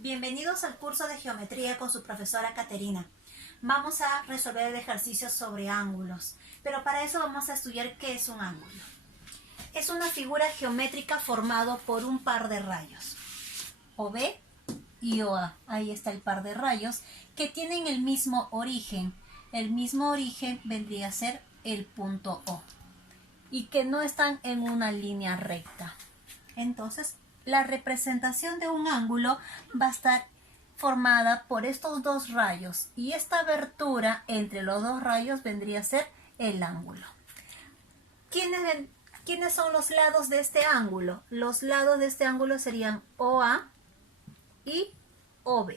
Bienvenidos al curso de geometría con su profesora Caterina. Vamos a resolver el ejercicio sobre ángulos, pero para eso vamos a estudiar qué es un ángulo. Es una figura geométrica formado por un par de rayos, OB y OA. Ahí está el par de rayos que tienen el mismo origen. El mismo origen vendría a ser el punto O y que no están en una línea recta. Entonces, la representación de un ángulo va a estar formada por estos dos rayos y esta abertura entre los dos rayos vendría a ser el ángulo. ¿Quiénes son los lados de este ángulo? Los lados de este ángulo serían OA y OB.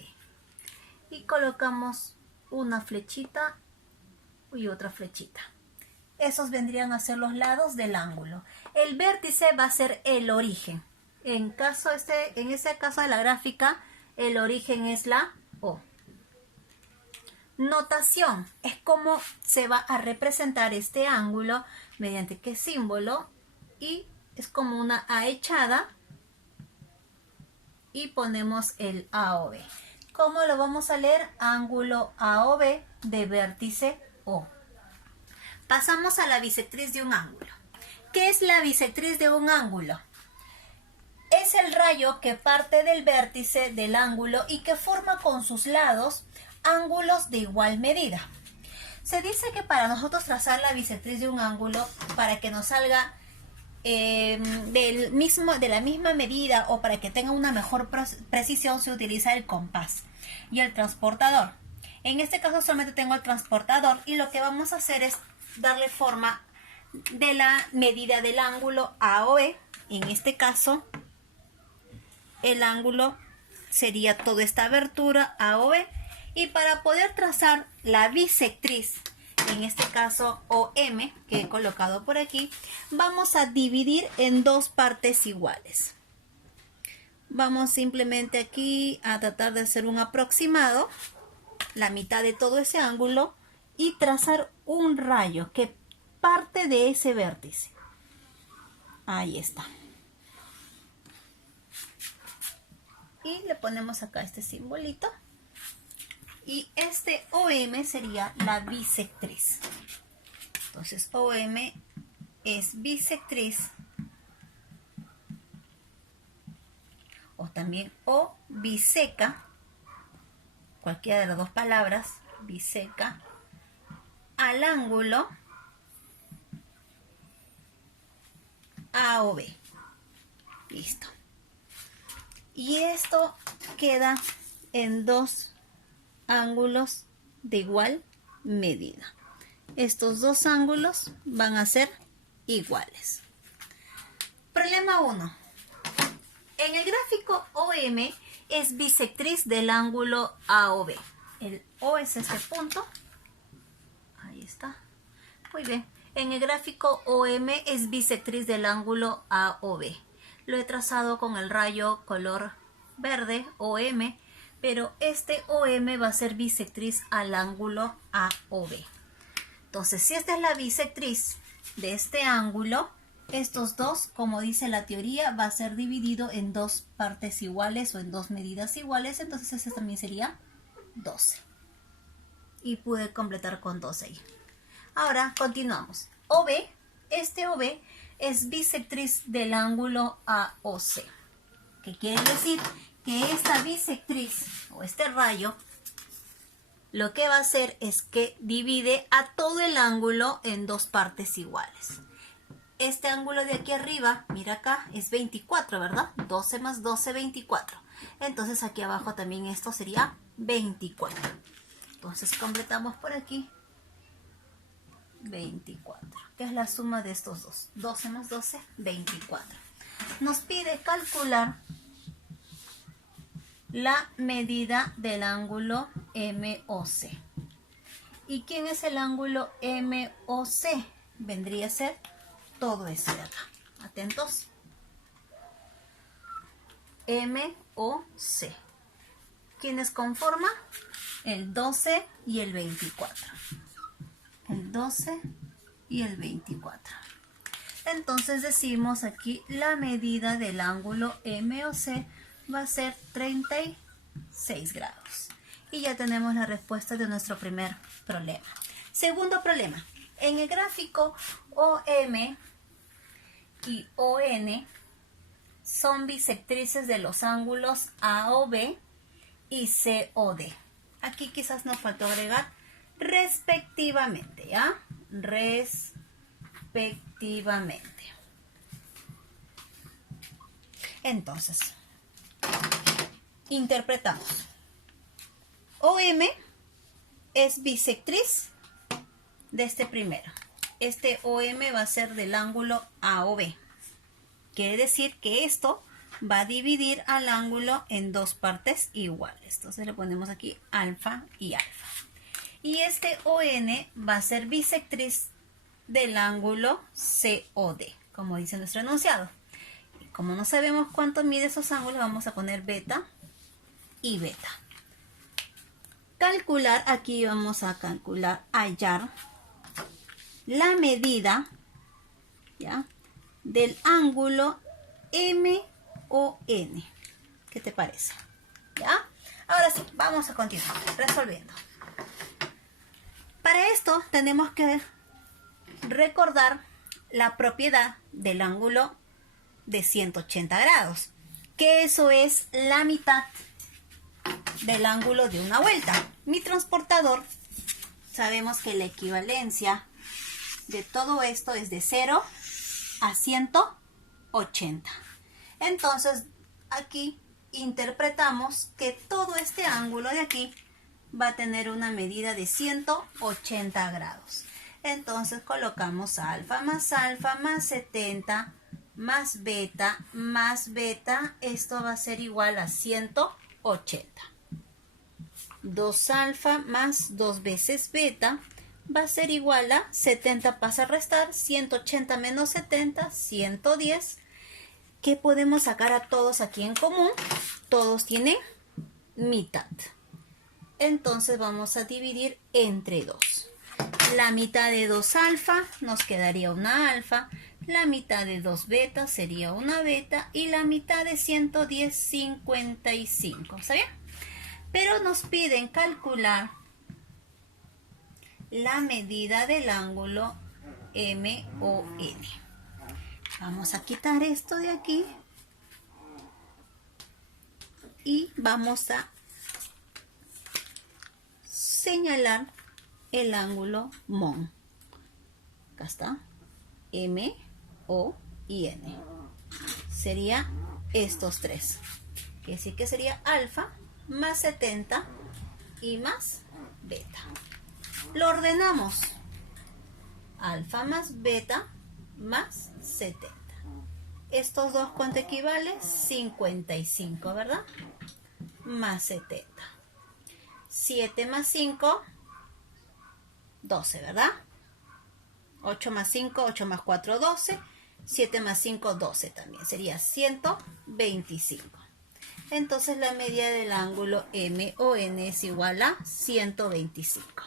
Y colocamos una flechita y otra flechita. Esos vendrían a ser los lados del ángulo. El vértice va a ser el origen. En ese caso de la gráfica, el origen es la O. Notación es cómo se va a representar este ángulo, mediante qué símbolo, y es como una A echada y ponemos el AOB. ¿Cómo lo vamos a leer? Ángulo AOB de vértice O. Pasamos a la bisectriz de un ángulo. ¿Qué es la bisectriz de un ángulo? Es el rayo que parte del vértice del ángulo y que forma con sus lados ángulos de igual medida. Se dice que para nosotros trazar la bisectriz de un ángulo, para que nos salga de la misma medida o para que tenga una mejor precisión, se utiliza el compás y el transportador. En este caso solamente tengo el transportador y lo que vamos a hacer es darle forma de la medida del ángulo AOE. En este caso, el ángulo sería toda esta abertura AOE. Y para poder trazar la bisectriz, en este caso OM, que he colocado por aquí, vamos a dividir en dos partes iguales. Vamos simplemente aquí a tratar de hacer un aproximado, la mitad de todo ese ángulo, y trazar un rayo que parte de ese vértice. Ahí está. Y le ponemos acá este simbolito. Y este OM sería la bisectriz. Entonces OM es bisectriz. O también O biseca. Cualquiera de las dos palabras. Biseca. Al ángulo AOB. Listo. Y esto queda en dos ángulos de igual medida. Estos dos ángulos van a ser iguales. Problema 1. En el gráfico OM es bisectriz del ángulo AOB. El O es este punto. Ahí está. Muy bien. En el gráfico OM es bisectriz del ángulo AOB. Lo he trazado con el rayo color verde OM, pero este OM va a ser bisectriz al ángulo AOB. Entonces, si esta es la bisectriz de este ángulo, estos dos, como dice la teoría, va a ser dividido en dos partes iguales o en dos medidas iguales. Entonces, este también sería 12. Y pude completar con 12 ahí. Ahora, continuamos. OB, este OB es bisectriz del ángulo AOC. ¿Qué quiere decir? Que esta bisectriz o este rayo lo que va a hacer es que divide a todo el ángulo en dos partes iguales. Este ángulo de aquí arriba, mira acá, es 24, ¿verdad? 12 más 12, 24. Entonces aquí abajo también esto sería 24. Entonces completamos por aquí 24, que es la suma de estos dos. 12 más 12, 24. Nos pide calcular la medida del ángulo MOC. ¿Y quién es el ángulo MOC? Vendría a ser todo esto de acá. Atentos. MOC. ¿Quiénes conforman? El 12 y el 24. El 12 y el 24. Entonces decimos aquí la medida del ángulo MOC va a ser 34 6 grados. Y ya tenemos la respuesta de nuestro primer problema. Segundo problema. En el gráfico OM y ON son bisectrices de los ángulos AOB y COD. Aquí quizás nos faltó agregar respectivamente, ¿ya? Respectivamente. Entonces, interpretamos. OM es bisectriz de este primero. Este OM va a ser del ángulo AOB. Quiere decir que esto va a dividir al ángulo en dos partes iguales. Entonces le ponemos aquí alfa y alfa. Y este ON va a ser bisectriz del ángulo COD, como dice nuestro enunciado. Y como no sabemos cuánto mide esos ángulos, vamos a poner beta y beta. Calcular, aquí vamos a calcular, hallar la medida, ¿ya?, del ángulo MON. ¿Qué te parece? ¿Ya? Ahora sí, vamos a continuar resolviendo. Para esto tenemos que recordar la propiedad del ángulo de 180 grados, que eso es la mitad del ángulo de una vuelta. Mi transportador, sabemos que la equivalencia de todo esto es de 0 a 180. Entonces, aquí interpretamos que todo este ángulo de aquí va a tener una medida de 180 grados. Entonces, colocamos alfa más 70 más beta. Esto va a ser igual a 180. 2 alfa más 2 veces beta va a ser igual a 70, pasa a restar, 180 menos 70, 110, que podemos sacar a todos aquí en común. Todos tienen mitad. Entonces vamos a dividir entre 2. La mitad de 2 alfa nos quedaría una alfa, la mitad de 2 beta sería una beta y la mitad de 110, 55. ¿Está bien? Pero nos piden calcular la medida del ángulo MON. Vamos a quitar esto de aquí y vamos a señalar el ángulo MON. Acá está, M, O y N. Sería estos tres. Quiere decir que sería alfa más 70 y más beta. Lo ordenamos. Alfa más beta más 70. Estos dos, ¿cuánto equivale? 55, ¿verdad? Más 70. 7 más 5, 12, ¿verdad? 8 más 5, 8 más 4, 12. 7 más 5, 12 también. Sería 125. Entonces la medida del ángulo MON es igual a 125.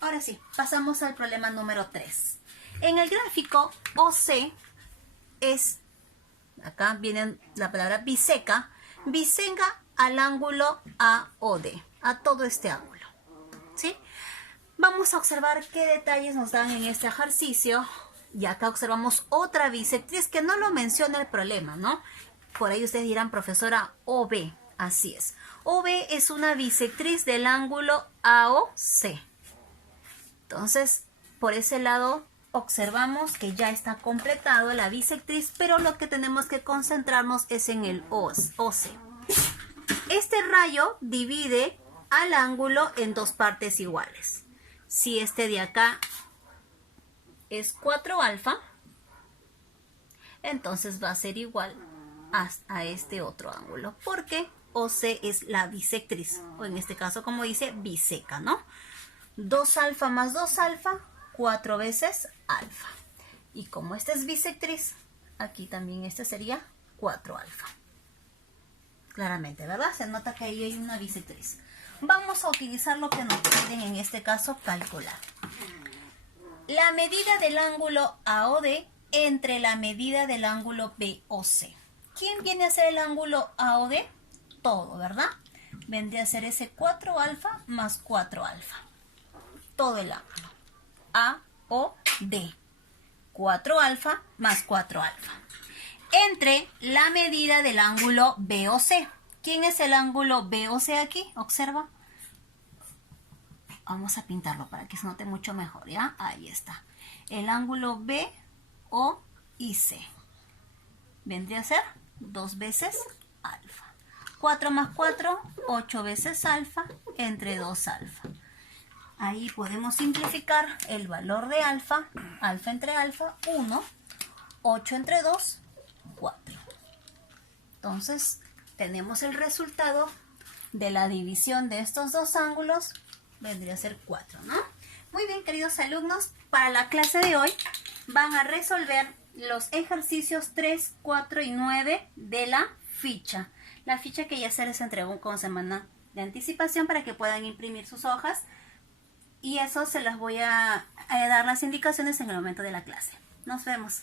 Ahora sí, pasamos al problema número 3. En el gráfico OC es, acá viene la palabra biseca al ángulo AOD, a todo este ángulo, ¿sí? Vamos a observar qué detalles nos dan en este ejercicio. Y acá observamos otra bisectriz que no lo menciona el problema, ¿no? Por ahí ustedes dirán, profesora, OB. Así es. OB es una bisectriz del ángulo AOC. Entonces, por ese lado, observamos que ya está completado la bisectriz, pero lo que tenemos que concentrarnos es en el OC. Este rayo divide al ángulo en dos partes iguales. Si este de acá es 4 alfa, entonces va a ser igual a este otro ángulo, porque OC es la bisectriz, o en este caso, como dice, biseca, ¿no? 2 alfa más 2 alfa, 4 veces alfa. Y como esta es bisectriz, aquí también este sería 4 alfa. Claramente, ¿verdad? Se nota que ahí hay una bisectriz. Vamos a utilizar lo que nos piden en este caso, calcular la medida del ángulo AOD entre la medida del ángulo BOC. ¿Quién viene a ser el ángulo AOD? todo, ¿verdad? Vendría a ser ese 4 alfa más 4 alfa. Todo el ángulo. A, O, D. 4 alfa más 4 alfa. Entre la medida del ángulo BOC. ¿Quién es el ángulo BOC aquí? Observa. Vamos a pintarlo para que se note mucho mejor, ¿ya? Ahí está. El ángulo B, O y C. Vendría a ser 2 veces alfa. 4 más 4, 8 veces alfa entre 2 alfa. Ahí podemos simplificar el valor de alfa. Alfa entre alfa, 1. 8 entre 2, 4. Entonces, tenemos el resultado de la división de estos dos ángulos. Vendría a ser 4, ¿no? Muy bien, queridos alumnos. Para la clase de hoy van a resolver los ejercicios 3, 4 y 9 de la ficha. La ficha que ya se les entregó con semana de anticipación para que puedan imprimir sus hojas. Y eso se las voy a dar las indicaciones en el momento de la clase. Nos vemos.